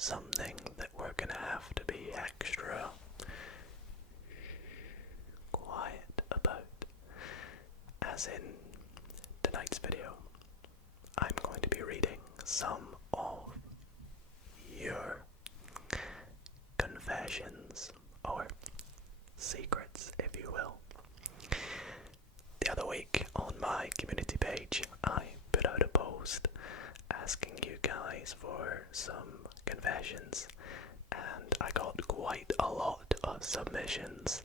something that we're gonna have to be extra quiet about. As in tonight's video, I'm going to be reading some of your confessions, or secrets, if you will. The other week on my community page, I put out a post asking you guys for some confessions, and I got quite a lot of submissions,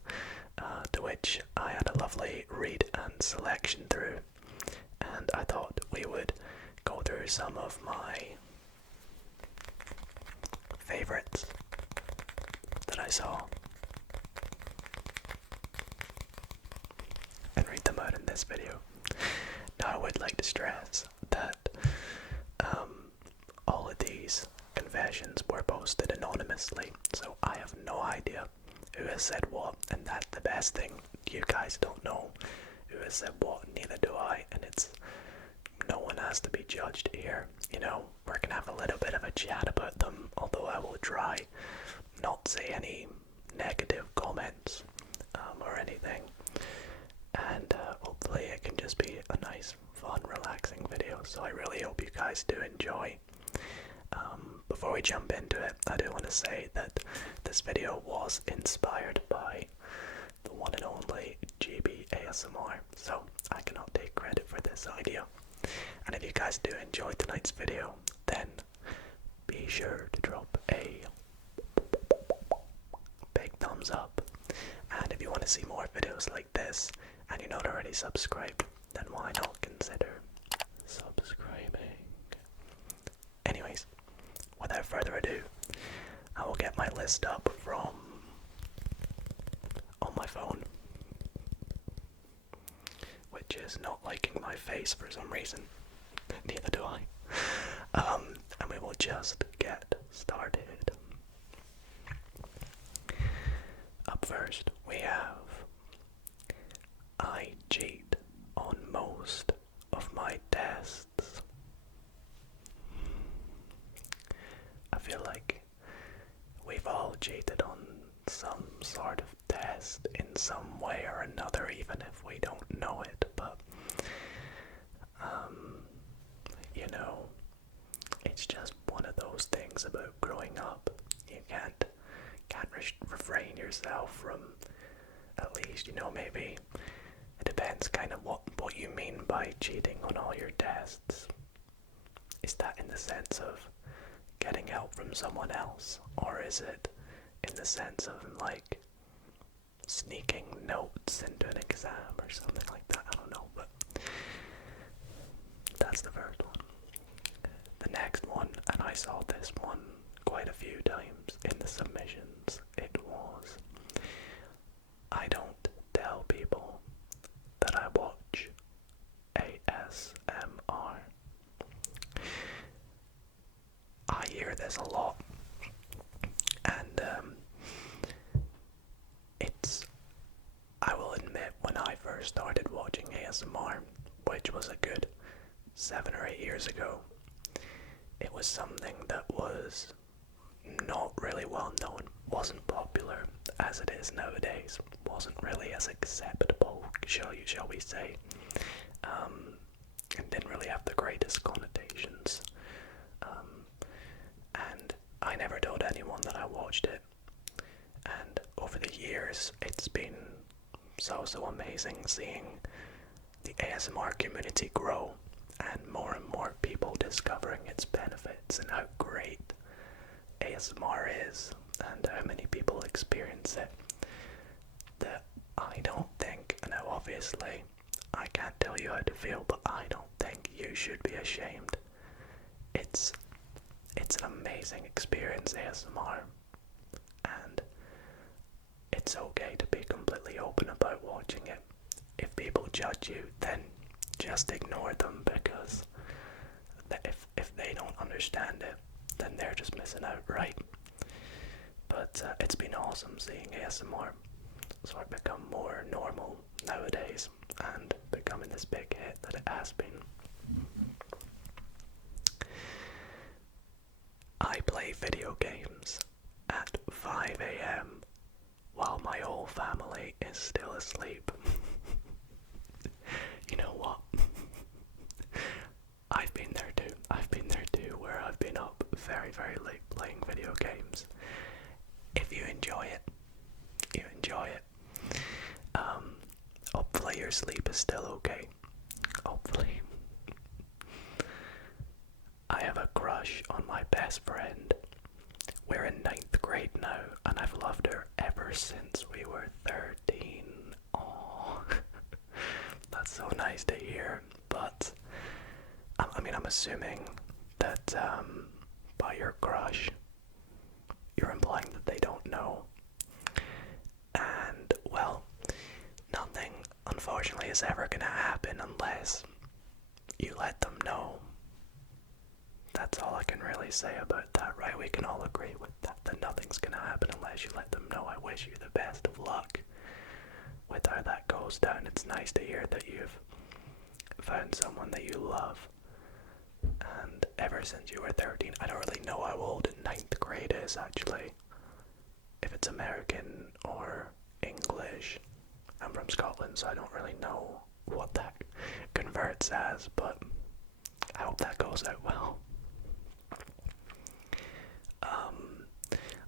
to which I had a lovely read and selection through, and I thought we would go through some of my favorites that I saw and read them out in this video. Now, I would like to stress that all of these confessions were posted anonymously, so I have no idea who has said what, and that's the best thing. You guys don't know who has said what, neither do I, and no one has to be judged here. You know, we're gonna have a little bit of a chat about them, although I will try not say any negative comments or anything, and hopefully it can just be a nice, fun, relaxing video. So I really hope you guys do enjoy. Before we jump into it, I do want to say that this video was inspired by the one and only GB ASMR, so I cannot take credit for this idea. And if you guys do enjoy tonight's video, then be sure to drop a big thumbs up. And if you want to see more videos like this, and you're not already subscribed, then why not consider subscribing? Anyways, without further ado, I will get my list up on my phone, which is not liking my face for some reason. Neither do I. And we will just get started. Up first, we have I cheat on most of my tests. I feel like we've all cheated on some sort of test in some way or another, even if we don't know it, but you know, it's just one of those things about growing up. You can't refrain yourself from, at least, you know, maybe it depends kind of what you mean by cheating on all your tests. Is that in the sense of getting help from someone else, or is it in the sense of like sneaking notes into an exam or something like that? I don't know, but that's the first one. The next one, and I saw this one quite a few times in the submissions, it was, I don't tell people that I watch ASMR. I hear this a lot, and I will admit, when I first started watching ASMR, which was a good 7 or 8 years ago, it was something that was not really well known, wasn't popular as it is nowadays, wasn't really as acceptable, shall we say, and didn't really have the greatest connotations. And I never told anyone that I watched it, and over the years it's been so amazing seeing the ASMR community grow and more people discovering its benefits and how great ASMR is and how many people experience it, that I don't think, and now obviously I can't tell you how to feel, but I don't think you should be ashamed. It's an amazing experience, ASMR, and it's okay to be completely open about watching it. If people judge you, then just ignore them, because if they don't understand it, then they're just missing out, right? But it's been awesome seeing ASMR sort of become more normal nowadays and becoming this big hit that it has been. I I play video games at 5 a.m. while my whole family is still asleep. You know what? I've been there too, where I've been up very, very late playing video games. If you enjoy it, you enjoy it. Hopefully your sleep is still okay. Hopefully. I have a crush on my best friend. We're in 9th grade now, and I've loved her ever since we were 13. Aww. That's so nice to hear, but I'm assuming that by your crush, you're implying that they don't know. And, well, nothing, unfortunately, is ever gonna happen unless you let them know. That's all I can really say about that, right? We can all agree with that nothing's gonna happen unless you let them know. I wish you the best of luck with how that goes down. It's nice to hear that you've found someone that you love. And ever since you were 13, I don't really know how old 9th grade is, actually. If it's American or English. I'm from Scotland, so I don't really know what that converts as, but I hope that goes out well.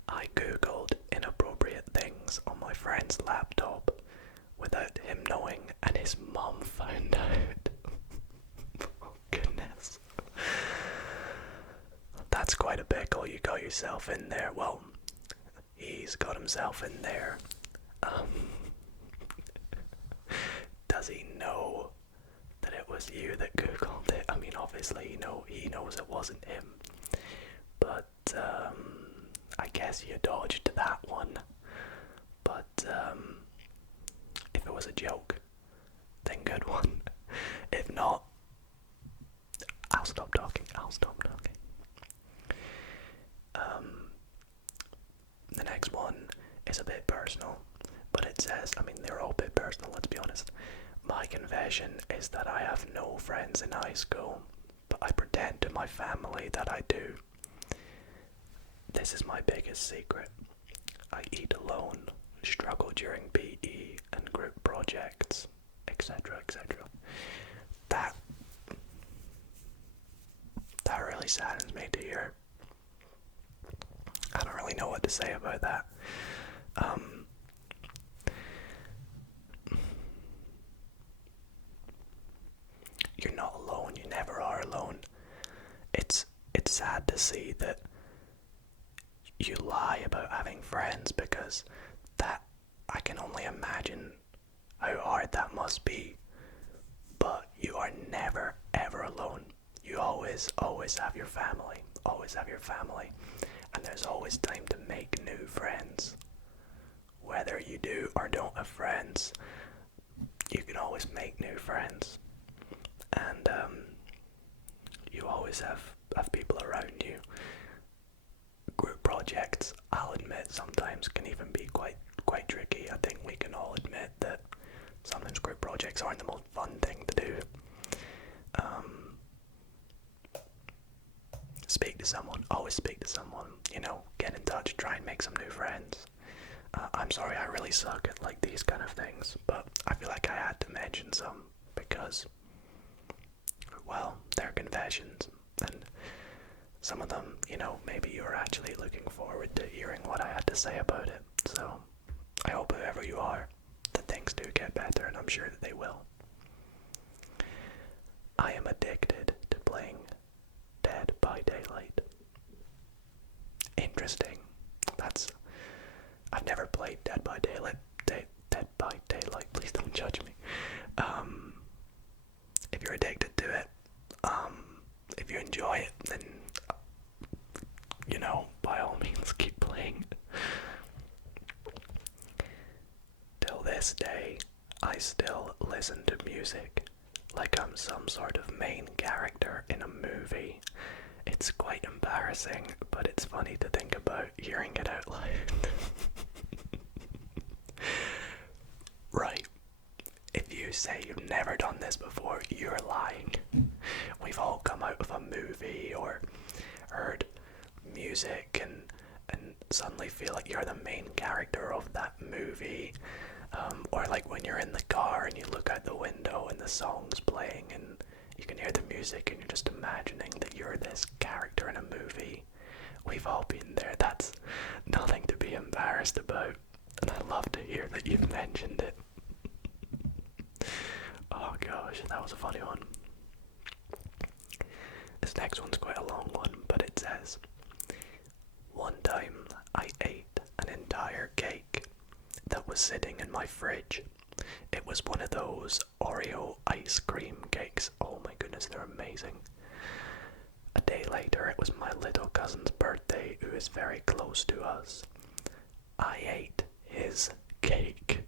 I googled inappropriate things on my friend's laptop without him knowing, and his mum found out. Oh goodness. That's quite a pickle you got yourself in there. Well, he's got himself in there. Does he know that it was you that googled it? I mean, obviously, he knows it wasn't him. But, I guess you dodged that one. But, if it was a joke, then good one. If not, I'll stop talking. The next one is a bit personal, but it says, they're all a bit personal, let's be honest. My confession is that I have no friends in high school, but I pretend to my family that I do. This is my biggest secret. I eat alone, struggle during PE and group projects, etc., etc. That really saddens me to hear. I don't really know what to say about that. You're not alone. You never are alone. It's sad to see that you lie about having friends, because that, I can only imagine how hard that must be. But you are never ever alone. You always have your family. Always have your family. And there's always time to make new friends. Whether you do or don't have friends, you can always make new friends. And you always have people around you. Group projects, I'll admit, sometimes can even be quite tricky. I think we can all admit that sometimes group projects aren't the most fun thing to do. Speak to someone, always speak to someone, get in touch, try and make some new friends. I'm sorry, I really suck at these kind of things, but I feel like I had to mention some because, well, they're confessions, and some of them, maybe you're actually looking forward to hearing what I had to say about it. So I hope whoever you are, that things do get better, and I'm sure that they will. I am addicted to playing Dead by Daylight. Interesting. I've never played Dead by Daylight. Dead by Daylight. Please don't judge me. If you're addicted to it, if you enjoy it, then by all means keep playing. Till this day, I still listen to music like I'm some sort of main character in a movie. It's quite embarrassing, but it's funny to think about hearing it out loud. Right. If you say you've never done this before, you're lying. We've all come out of a movie or heard music music and suddenly feel like you're the main character of that movie. Or like when you're in the car and you look out the window and the song's playing and you can hear the music and you're just imagining that you're this character in a movie. We've all been there. That's nothing to be embarrassed about. And I love to hear that you've mentioned it. Oh gosh, that was a funny one. This next one's quite a long one, but it says, one time I ate an entire cake that was sitting in my fridge. It was one of those Oreo ice cream cakes. Oh my goodness, they're amazing. A day later, it was my little cousin's birthday, who is very close to us. I ate his cake.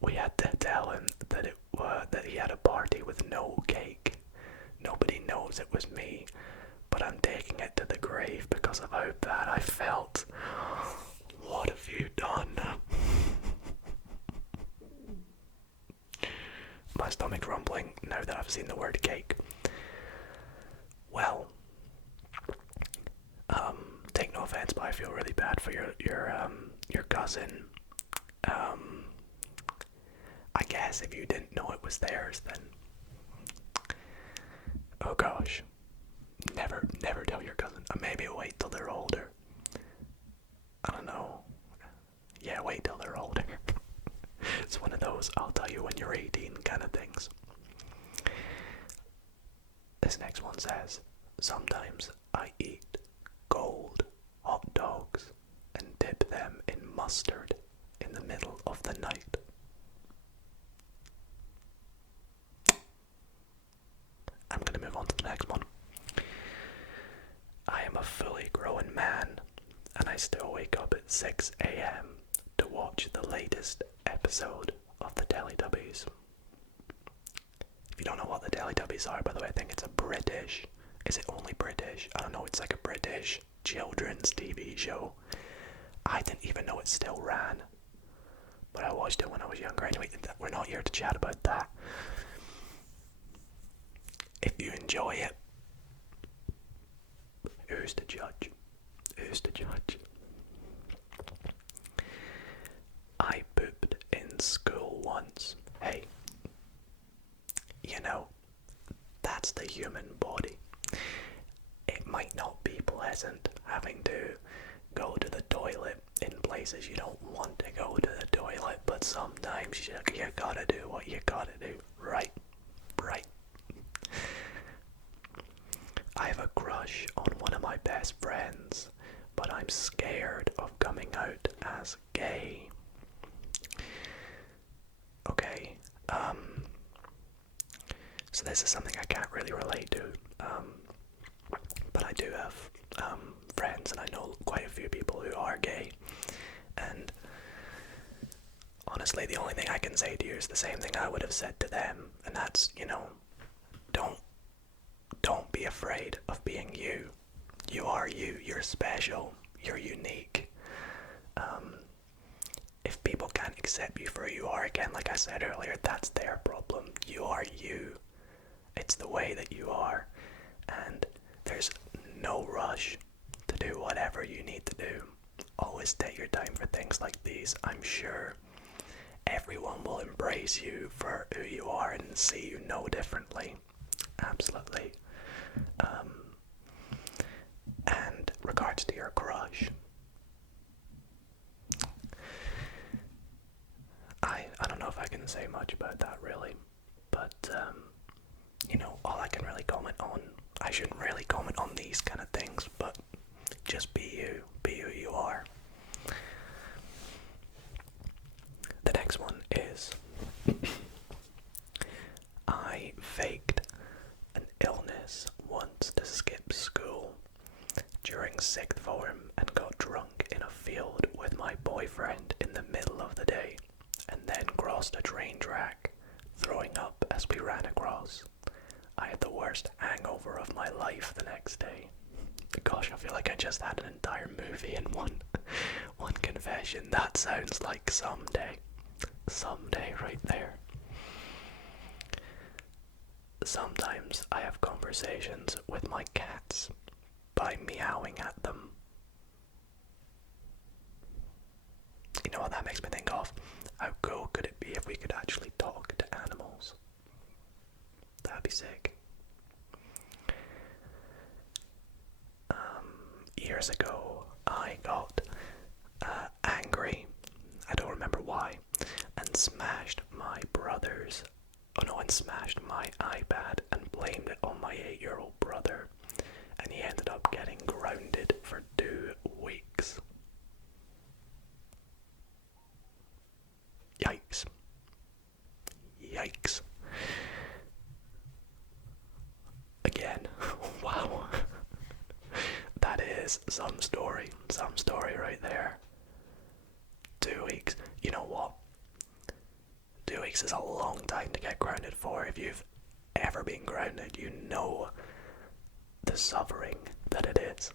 We had to tell him that that he had a party with no cake. Nobody knows it was me, but I'm taking it to the grave because of how bad I felt. What have you done? My stomach's rumbling now that I've seen the word cake. Well, take no offense, but I feel really bad for your cousin. I guess if you didn't know it was theirs, then oh gosh, never tell your cousin. Maybe wait till they're older. I don't know. Yeah, wait till they're older. It's one of those I'll tell you when you're 18 kind of things. This next one says, sometimes I eat cold hot dogs and dip them in mustard in the middle of the night. I'm going to move on to the next one. I am a fully grown man and I still wake up at 6 a.m. to watch the latest episode of the Teletubbies. If you don't know what the Teletubbies are, by the way, I think it's a British, is it only British? I don't know, it's like a British children's TV show. I didn't even know it still ran, but I watched it when I was younger. Anyway, we're not here to chat about that. If you enjoy it, who's to judge? Who's to judge? I pooped in school once. Hey, you know, that's the human body. It might not be pleasant having to go to the toilet in places you don't want to go to the toilet, but sometimes you gotta do what you gotta do, right? Right. I have a crush on one of my best friends, but I'm scared of coming out as gay. Okay, so this is something I can't really relate to, but I do have friends, and I know quite a few people who are gay, and honestly the only thing I can say to you is the same thing I would have said to them, and that's, you know, don't be afraid of being you. You are you, you're special, you're unique. If people can't accept you for who you are, again, like I said earlier, that's their problem. You are you. It's the way that you are. And there's no rush to do whatever you need to do. Always take your time for things like these. I'm sure everyone will embrace you for who you are and see you no differently. Absolutely. And regards to your crush, I don't know if I can say much about that really, but you know, all I can really comment on, I shouldn't really comment on these kind of things, but just be you, be who you are. The next one is, I faked an illness once to skip school during sixth form and got drunk in a field with my boyfriend in the middle of the day, and then crossed a train track, throwing up as we ran across. I had the worst hangover of my life the next day. Gosh, I feel like I just had an entire movie in one confession. That sounds like someday right there. Sometimes I have conversations with my cats by meowing at them we could actually talk to animals. That'd be sick. Years ago, I got angry, I don't remember why, and smashed my iPad and blamed it on my 8-year-old brother, and he ended up getting grounded for 2 weeks. Yikes. Yikes. Again, wow. That is some story right there. 2 weeks. You know what? 2 weeks is a long time to get grounded for. If you've ever been grounded, you know the suffering that it is.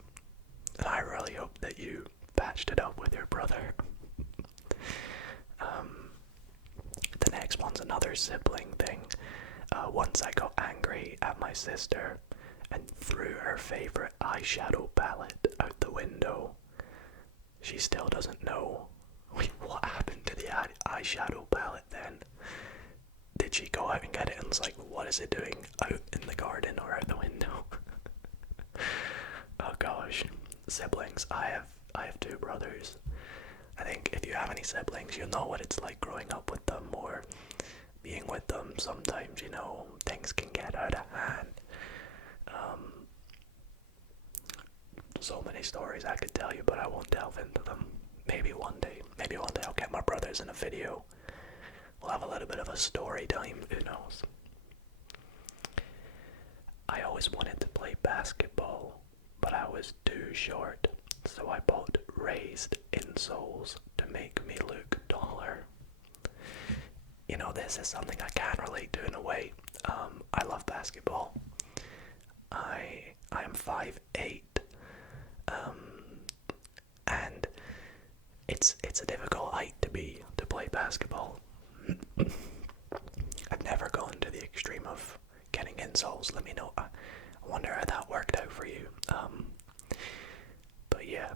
And I really hope that you patched it up with your brother. The next one's another sibling thing. Once I got angry at my sister and threw her favourite eyeshadow palette out the window. She still doesn't know. Wait, what happened to the eyeshadow palette then? Did she go out and get it and was like, what is it doing out in the garden or out the window? Oh gosh. Siblings. I have 2 brothers. I think if you have any siblings, you'll know what it's like growing up with them or being with them. Sometimes, you know, things can get out of hand. So many stories I could tell you, but I won't delve into them. Maybe one day I'll get my brothers in a video. We'll have a little bit of a story time, who knows. I always wanted to play basketball, but I was too short, so I bought raised insoles to make me look taller. You know, this is something I can relate to in a way. I love basketball. I am 5'8", and it's a difficult height to play basketball. I've never gone to the extreme of getting insoles. Let me know. I wonder how that worked out for you. But yeah,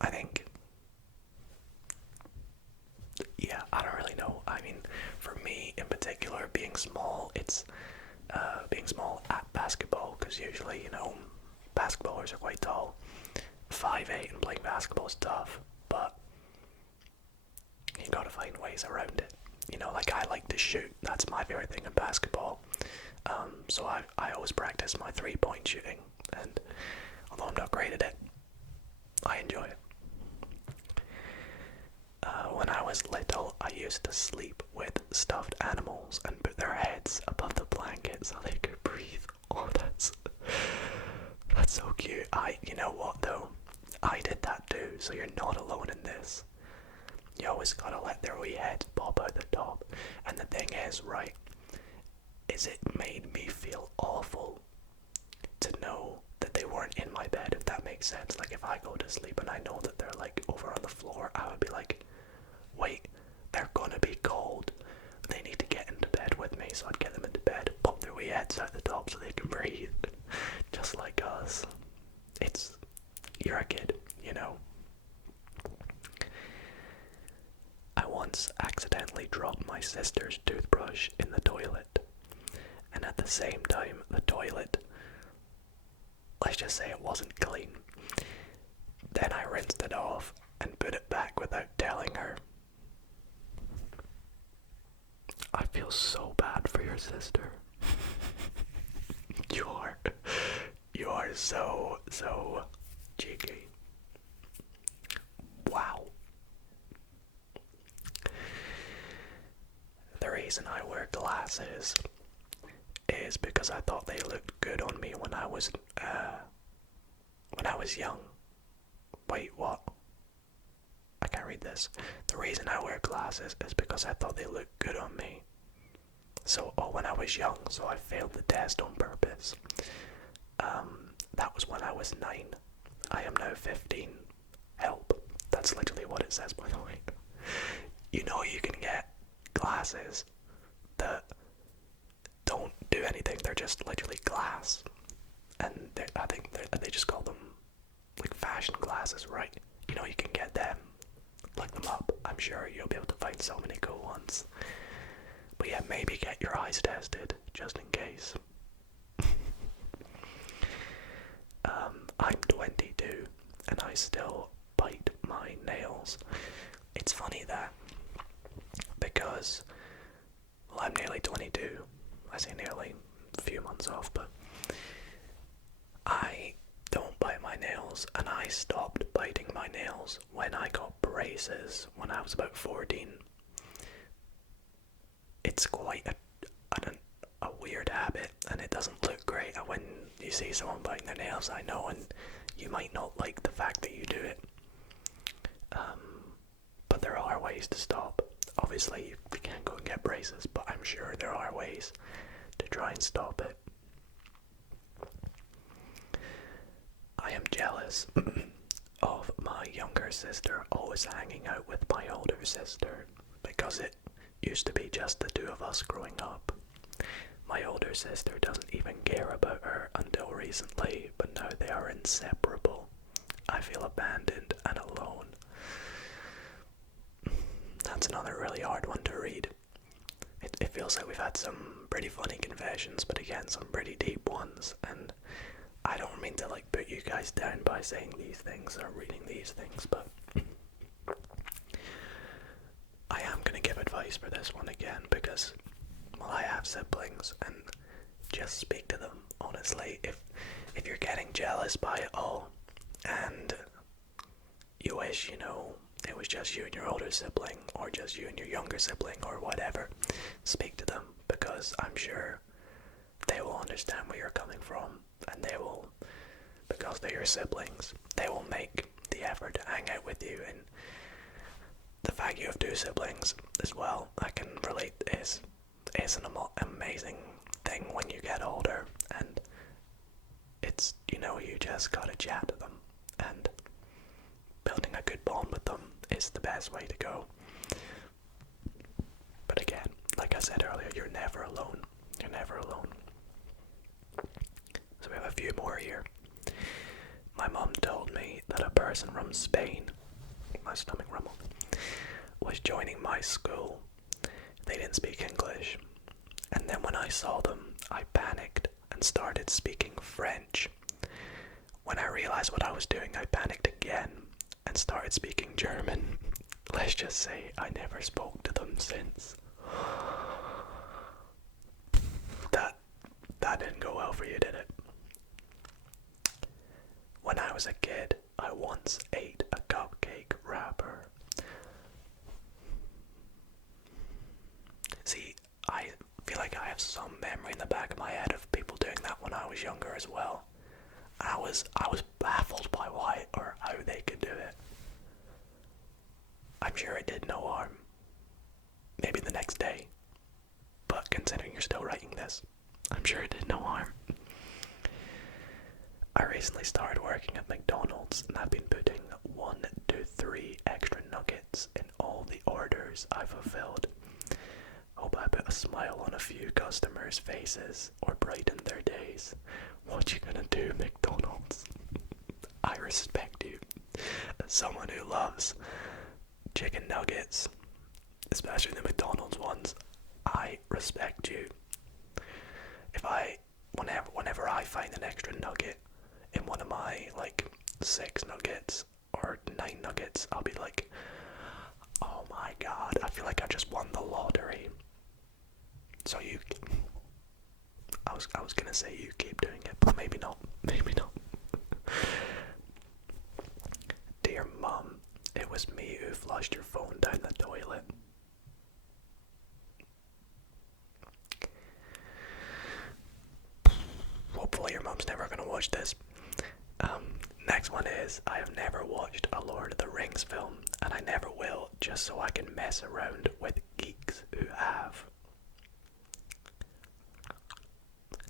I think, I don't really know. I mean, for me in particular, being small, it's being small at basketball, because usually, you know, basketballers are quite tall. 5'8" and playing basketball is tough, but you gotta find ways around it. You know, like I like to shoot. That's my favorite thing in basketball. So I always practice my 3-point shooting, and although I'm not great at it, I enjoy it. When I was little, I used to sleep with stuffed animals and put their heads above the blanket so they could breathe. Oh, that's so cute. You know what though? I did that too, so you're not alone in this. You always gotta let their wee heads pop out the top. And the thing is, right, is it made me feel awful to know that they weren't in my bed, if that makes sense. Like if I go to sleep and I know that they're like over on the floor, I would be like, wait, they're gonna be cold. They need to get into bed with me, so I'd get them into bed, pop their wee heads out the top so they can breathe. Just like us. You're a kid, you know. I once accidentally dropped my sister's toothbrush in the toilet, and at the same time the toilet, let's just say it wasn't clean. Then I rinsed it off and put it back without telling her. I feel so bad for your sister. You are so cheeky. Wow. The reason I wear glasses is because I thought they looked good on me when I was young. Wait, what? I can't read this. The reason I wear glasses is because I thought they looked good on me. So, when I was young, so I failed the test on purpose. That was when I was 9. I am now 15. Help. That's literally what it says, by the way. You know, you can get glasses that don't do anything. They're just literally glass. And I think they just call them like fashion glasses, right? You know, you can get them. look them up. I'm sure you'll be able to find so many cool ones. But yeah, maybe get your eyes tested, just in case. I'm 22, and I still bite my nails. It's funny that, because, well, I'm nearly 22. I say nearly, a few months off, but I don't bite my nails, and I stopped biting my nails when I got braces when I was about 14. It's quite a weird habit, and it doesn't look great. And when you see someone biting their nails, I know, and you might not like the fact that you do it. But there are ways to stop. Obviously, you can't go and get braces, but I'm sure there are ways to try and stop it. I am jealous of my younger sister always hanging out with my older sister, because it used to be just the two of us growing up. My older sister doesn't even care about her until recently, but now they are inseparable. I feel abandoned and alone. That's another really hard one to read. It feels like we've had some pretty funny confessions, but again, some pretty deep ones, and I don't mean to put you guys down by saying these things or reading these things, but I am going to give advice for this one again, because, well, I have siblings, and just speak to them, honestly. If you're getting jealous by it all, and you wish, it was just you and your older sibling, or just you and your younger sibling, or whatever, speak to them, because I'm sure they will understand where you're coming from, and they will, because they're your siblings, they will make the effort to hang out with you. And the fact you have two siblings as well, I can relate, is an amazing thing when you get older, and it's, you just gotta chat to them, and building a good bond with them is the best way to go. But again, like I said earlier, you're never alone. You're never alone. So we have a few more here. My mum told me that a person from Spain, my stomach rumbled, was joining my school. They didn't speak English, and then when I saw them, I panicked and started speaking French. When I realized what I was doing, I panicked again and started speaking German. Let's just say I never spoke to them since. That didn't go well for you, did it? When I was a kid, I once ate a cupcake wrapper. See, I feel like I have some memory in the back of my head of people doing that when I was younger as well. I was baffled by why or how they could do it. I'm sure it did no harm. Maybe the next day. But considering you're still writing this, I'm sure it did no harm. I recently started working at McDonald's, and I've been putting 1 to 3 extra nuggets in all the orders I fulfilled. Hope I put a smile on a few customers' faces or brighten their days. What you gonna do, McDonald's? I respect you. As someone who loves chicken nuggets, especially the McDonald's ones, I respect you. Whenever I find an extra nugget in one of my 6 nuggets or 9 nuggets, I'll be like, oh my god, I feel like I just won the lottery. So I was gonna say you keep doing it, but maybe not. Dear Mum, it was me who flushed your phone down the toilet. Hopefully your mum's never gonna watch this. Next one is, I have never watched a Lord of the Rings film, and I never will, just so I can mess around with geeks who have.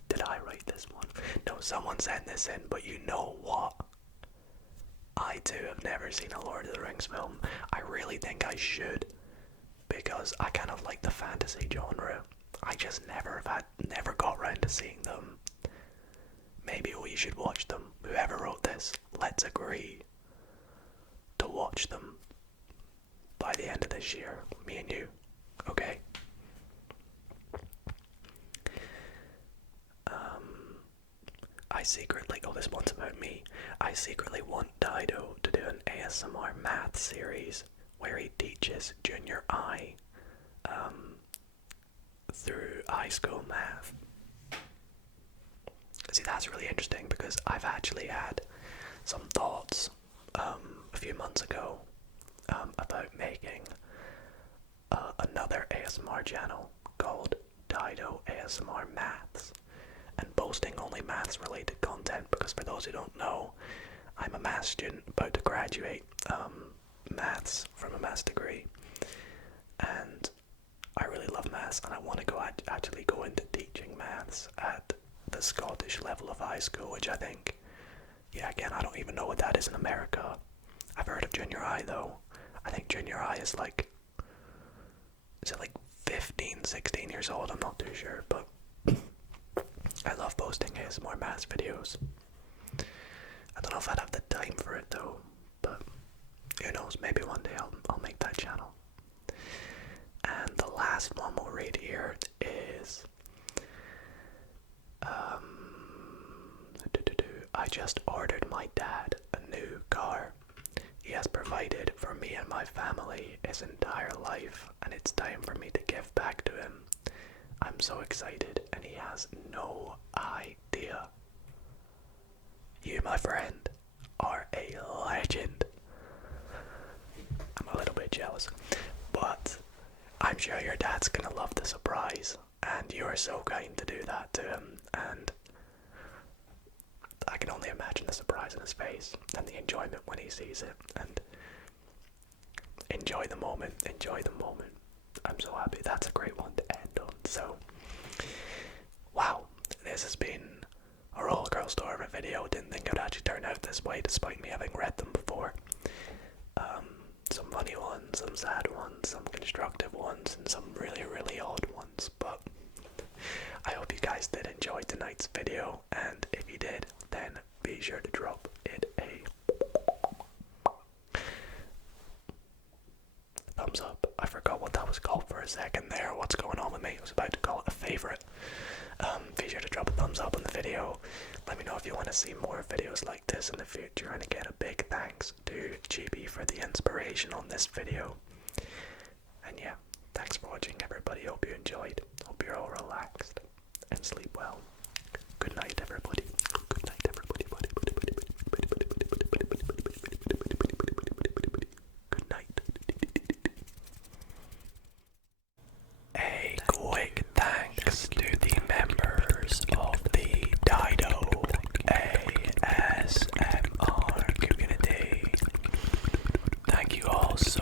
Did I write this one? No, someone sent this in, but you know what? I too have never seen a Lord of the Rings film. I really think I should, because I kind of like the fantasy genre. I just never got around to seeing them. Maybe we should watch them. Whoever wrote this, let's agree to watch them. end of this year, me and you, okay? I secretly, oh, this one's about me. I secretly want Dido to do an ASMR math series where he teaches junior I through iSchool math. See, that's really interesting because I've actually had some thoughts a few months ago about making another ASMR channel called Dido ASMR Maths and posting only maths related content, because for those who don't know, I'm a maths student about to graduate maths from a maths degree, and I really love maths and I want to actually go into teaching maths at the Scottish level of high school, which I think, yeah, again, I don't even know what that is in America. I've heard of junior high though. I think junior high is like, is it like 15, 16 years old? I'm not too sure, but I love posting ASMR maths videos. I don't know if I'd have the time for it though, but who knows, maybe one day I'll make that channel. And the last one we'll read here is I just ordered my dad a new car. He has provided for me and my family his entire life, and it's time for me to give back to him. I'm so excited, and he has no idea. You, my friend, are a legend. I'm a little bit jealous, but I'm sure your dad's gonna love the surprise, and you are so kind to do that to him, and I can only imagine the surprise in his face and the enjoyment when he sees it, and enjoy the moment, I'm so happy. That's a great one to end on. So, wow, this has been a rollercoaster of a video. Didn't think it would actually turn out this way despite me having read them before. Some funny ones, some sad ones, some constructive ones, and some really, really odd ones, but I hope you guys did enjoy tonight's video, and if you did, then be sure to drop it a thumbs up. I forgot what that was called for a second there. What's going on with me? I was about to call it a favorite. Be sure to drop a thumbs up on the video. Let me know if you want to see more videos like this in the future, and again, a big thanks to GB for the inspiration on this video. And yeah, thanks for watching, everybody. Hope you enjoyed. Hope you're all relaxed and sleep well. Good night, everybody. Good night, everybody. Good night. A quick thanks to the members of the Dido ASMR community. Thank you all so